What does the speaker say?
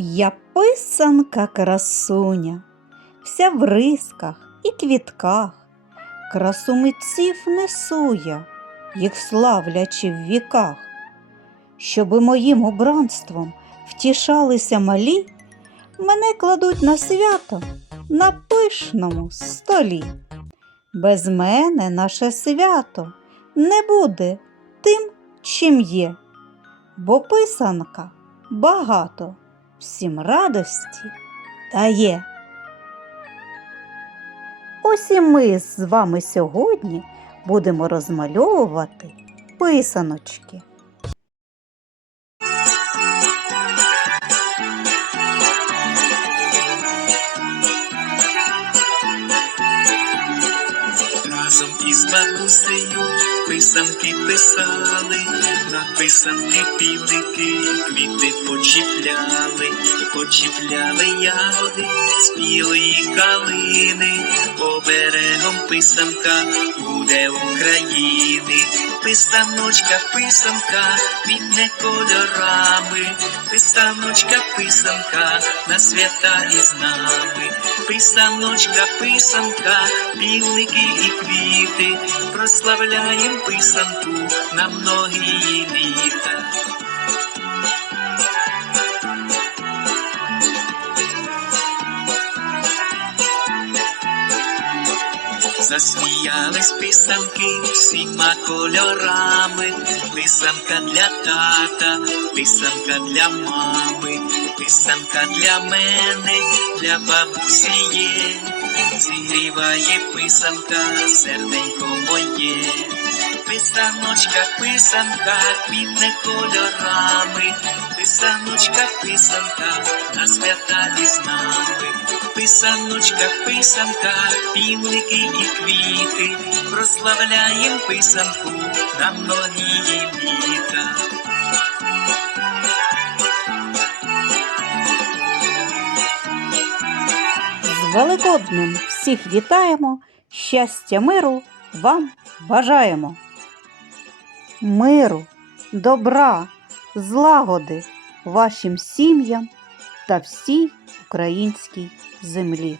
Я писанка красуня, вся в рисках і квітках, красу митців несу я, їх славлячи в віках. Щоби моїм обранством втішалися малі, мене кладуть на свято на пишному столі. Без мене наше свято не буде тим, чим є, бо писанка багато всім радості дає. Ось і ми з вами сьогодні будемо розмальовувати писаночки. Разом із бабусею писанки писали, на півники, квіти почіпляли, почіпляли ягоди спілої калини, оберегом писанка буде України, писаночка, писанка, квітне кольорами, писаночка, писанка, на свята із нами, писаночка, писанка, півники і квіти, прославляєм писанку на многії літа. Засміялись писанки всіма кольорами, писанка для тата, писанка для мами, писанка для мене, для бабусі є, зігріває писанка, серденько моє, писаночка, писанка, квітне кольорами, писаночка, писанка, на свята із нами. Писаночка, писанка, півники і квіти, прославляєм писанку на многії літа. З Великоднем всіх вітаємо, щастя, миру вам бажаємо. Миру, добра, злагоди вашим сім'ям та всій українській землі.